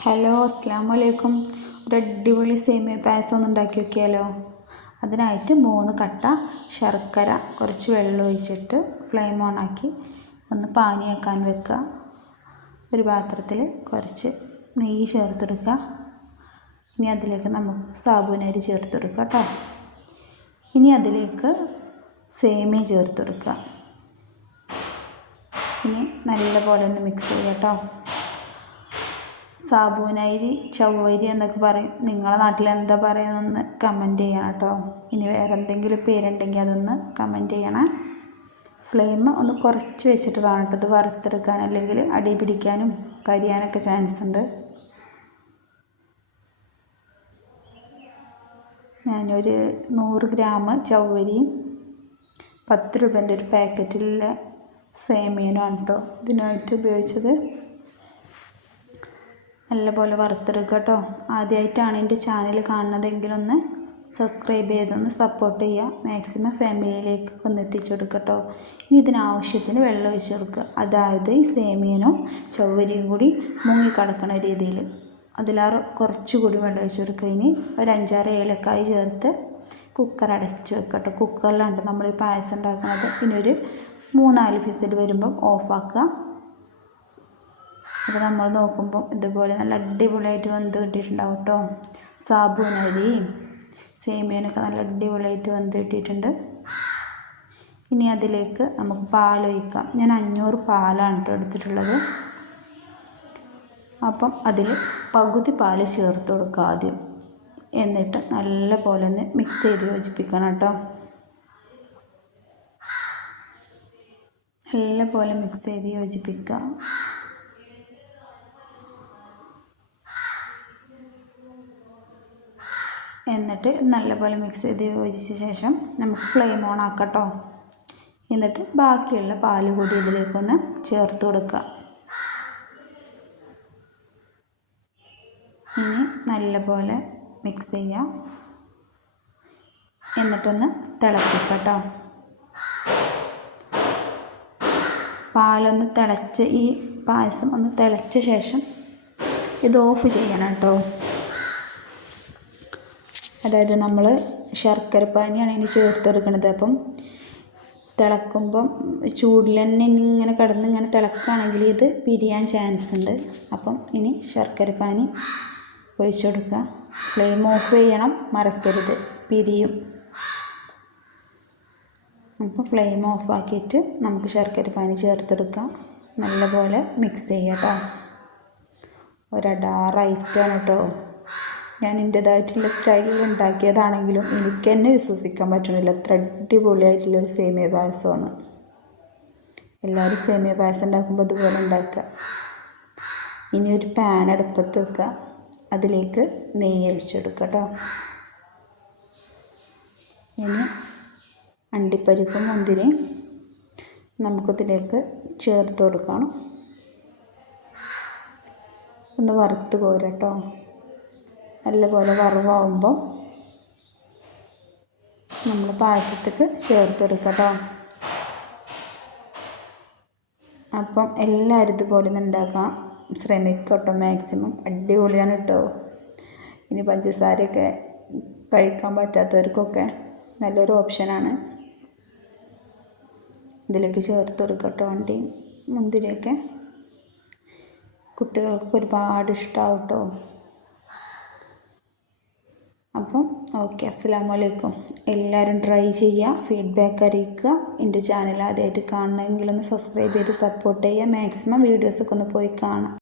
Hello, അസ്സാം വലൈക്കും. ഒരു അടിപൊളി സേമിയ പായസം ഒന്ന് ഉണ്ടാക്കി നോക്കിയാലോ. അതിനായിട്ട് 3 കട്ട ശർക്കര കുറച്ച് വെള്ളം ഒഴിച്ചിട്ട് ഫ്ലെയിം ഓണാക്കി ഒന്ന് പാനിയാക്കാൻ വെക്കുക. ഒരു പാത്രത്തിൽ കുറച്ച് നെയ്യ് ചേർത്തെടുക്കുക. ഇനി അതിലേക്ക് നമുക്ക് സാബുനരി ചേർത്തെടുക്കുക കേട്ടോ. ഇനി അതിലേക്ക് സേമിയ ചേർത്തെടുക്കുക. ഇനി നല്ലപോലെ ഒന്ന് മിക്സ് ചെയ്യുക കേട്ടോ. സാബൂനരി, ചവ്വരി എന്നൊക്കെ പറയും. നിങ്ങളുടെ നാട്ടിൽ എന്താ പറയുന്നതെന്ന് കമൻറ്റ് ചെയ്യണം കേട്ടോ. ഇനി വേറെ എന്തെങ്കിലും പേരുണ്ടെങ്കിൽ അതൊന്ന് കമൻറ്റ് ചെയ്യണം. ഫ്ലെയിം ഒന്ന് കുറച്ച് വെച്ചിട്ട് വേണം കേട്ടോ ഇത് വറുത്തെടുക്കാൻ, അല്ലെങ്കിൽ അടി പിടിക്കാനും കരിയാനൊക്കെ ചാൻസ് ഉണ്ട്. ഞാനൊരു 100 ഗ്രാം ചവ്വരിയും 10 രൂപേൻ്റെ ഒരു പാക്കറ്റിലെ സേമിയനുമാണ് കേട്ടോ ഇതിനായിട്ട് ഉപയോഗിച്ചത്. നല്ലപോലെ വറുത്തെടുക്കുക കേട്ടോ. ആദ്യമായിട്ടാണ് എൻ്റെ ചാനൽ കാണുന്നതെങ്കിലൊന്ന് സബ്സ്ക്രൈബ് ചെയ്തൊന്ന് സപ്പോർട്ട് ചെയ്യുക. മാക്സിമം ഫാമിലിയിലേക്ക് ഒന്ന് എത്തിച്ചു കൊടുക്കുക കേട്ടോ. ഇനി ഇതിനാവശ്യത്തിന് വെള്ളം ഒഴിച്ച് കൊടുക്കുക. അതായത് ഈ സേമിയനും ചവ്വരിയും കൂടി മുങ്ങിക്കിടക്കുന്ന രീതിയിൽ അതിലാറ് കുറച്ചുകൂടി വെള്ളം ഒഴിച്ച് കൊടുക്കുക. ഇനി ഒരു 5-6 ഏലക്കായ് ചേർത്ത് കുക്കർ അടച്ച് വെക്കുക കേട്ടോ. കുക്കറിലാണ് നമ്മൾ ഈ പായസം ഉണ്ടാക്കുന്നത്. ഇനി ഒരു 3-4 വിസിൽ വരുമ്പം ഓഫാക്കുക. അപ്പോൾ നമ്മൾ നോക്കുമ്പോൾ ഇതുപോലെ നല്ല അടിപൊളിയായിട്ട് വെന്ത് കിട്ടിയിട്ടുണ്ടാവും കേട്ടോ. സാബൂനരിയും സേമിയനൊക്കെ നല്ല അടിപൊളിയായിട്ട് വെന്ത് കിട്ടിയിട്ടുണ്ട്. ഇനി അതിലേക്ക് നമുക്ക് പാലൊഴിക്കാം. ഞാൻ 500 പാലാണ് കേട്ടോ എടുത്തിട്ടുള്ളത്. അപ്പം അതിൽ പകുതി പാല് ചേർത്ത് കൊടുക്കുക ആദ്യം. എന്നിട്ട് നല്ല പോലെ ഒന്ന് മിക്സ് ചെയ്ത് യോജിപ്പിക്കണം കേട്ടോ. നല്ല പോലെ മിക്സ് ചെയ്ത് യോജിപ്പിക്കുക. എന്നിട്ട് നല്ലപോലെ മിക്സ് ചെയ്ത് യോജിച്ച ശേഷം നമുക്ക് ഫ്ലെയിം ഓൺ ആക്കാം കേട്ടോ. എന്നിട്ട് ബാക്കിയുള്ള പാൽ കൂടി ഇതിലേക്കൊന്ന് ചേർത്ത് കൊടുക്കുക. ഇനി നല്ലപോലെ മിക്സ് ചെയ്യാം. എന്നിട്ടൊന്ന് തിളപ്പിക്കാം കേട്ടോ. പാലൊന്ന് തിളച്ച് ഈ പായസം ഒന്ന് തിളച്ച ശേഷം ഇത് ഓഫ് ചെയ്യണം കേട്ടോ. അതായത് നമ്മൾ ശർക്കരപ്പാനിയാണ് ഇനി ചേർത്തെടുക്കുന്നത്. അപ്പം തിളക്കുമ്പം ചൂടിൽ തന്നെ ഇങ്ങനെ കിടന്ന് ഇങ്ങനെ തിളക്കുകയാണെങ്കിൽ ഇത് പിരിയാൻ ചാൻസ് ഉണ്ട്. അപ്പം ഇനി ശർക്കരപ്പാനി ഒഴിച്ചു കൊടുക്കുക. ഫ്ലെയിം ഓഫ് ചെയ്യണം, മറക്കരുത്, പിരിയും. അപ്പോൾ ഫ്ലെയിം ഓഫാക്കിയിട്ട് നമുക്ക് ശർക്കരപ്പാനി ചേർത്തെടുക്കാം. നല്ലപോലെ മിക്സ് ചെയ്യാം കേട്ടോ. ഒരടാറായിട്ടാണ് കേട്ടോ. ഞാൻ എൻ്റേതായിട്ടുള്ള സ്റ്റൈലിൽ ഉണ്ടാക്കിയതാണെങ്കിലും എനിക്ക് തന്നെ വിശ്വസിക്കാൻ പറ്റണില്ല അത്ര അടിപൊളിയായിട്ടുള്ളൊരു സേമിയ പായസമാണ്. എല്ലാവരും സേമിയ പായസം ഉണ്ടാക്കുമ്പോൾ അതുപോലെ ഉണ്ടാക്കുക. ഇനി ഒരു പാൻ അടുപ്പത്ത് വെക്കുക. അതിലേക്ക് നെയ്യ് ഒഴിച്ചെടുക്കുക കേട്ടോ. ഇനി അണ്ടിപ്പരിപ്പും മുന്തിരിയും നമുക്കതിലേക്ക് ചേർത്ത് കൊടുക്കണം. ഒന്ന് വറുത്ത് കോരാം കേട്ടോ. നല്ലപോലെ വറവാകുമ്പോൾ നമ്മൾ പായസത്തേക്ക് ചേർത്തെടുക്കുക കേട്ടോ. അപ്പം എല്ലാവരും ഇതുപോലെ ഒന്ന് ഉണ്ടാക്കാൻ ശ്രമിക്കുക കേട്ടോ. മാക്സിമം അടിപൊളിയാണ് കേട്ടോ. ഇനി പഞ്ചസാരയൊക്കെ കഴിക്കാൻ പറ്റാത്തവർക്കൊക്കെ നല്ലൊരു ഓപ്ഷനാണ്. ഇതിലേക്ക് ചേർത്ത് കൊടുക്കുക കേട്ടോ. അണ്ടിയും മുന്തിരിയൊക്കെ കുട്ടികൾക്ക് ഒരുപാട് ഇഷ്ടമാവും കേട്ടോ. അപ്പം ഓക്കെ, അസ്സലാമു അലൈക്കും. എല്ലാവരും ട്രൈ ചെയ്യുക, ഫീഡ്ബാക്ക് അറിയിക്കുക. എൻ്റെ ചാനൽ ആദ്യമായിട്ട് കാണണമെങ്കിലൊന്ന് സബ്സ്ക്രൈബ് ചെയ്ത് സപ്പോർട്ട് ചെയ്യുക. മാക്സിമം വീഡിയോസൊക്കെ ഒന്ന് പോയി കാണാം.